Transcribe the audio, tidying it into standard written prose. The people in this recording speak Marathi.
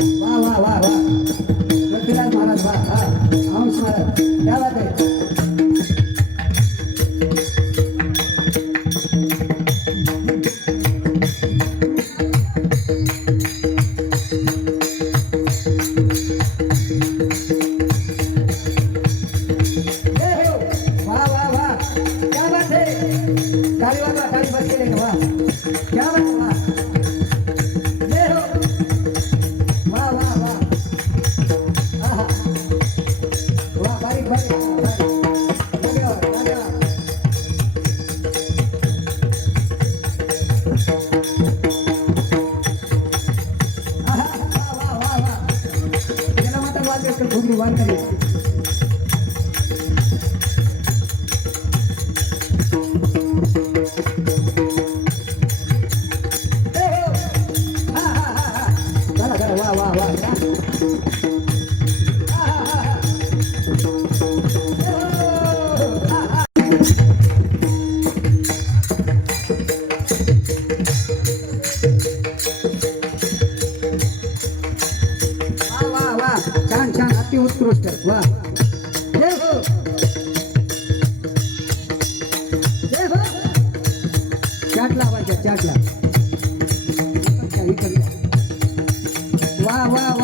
वाह वाह वाह वाह पृथ्वीराज महाराज वाह हा हंस महाराज क्या बात है उत्कृष्ट वा जय हो जय हो चाट लावायचा चाट ला वा वा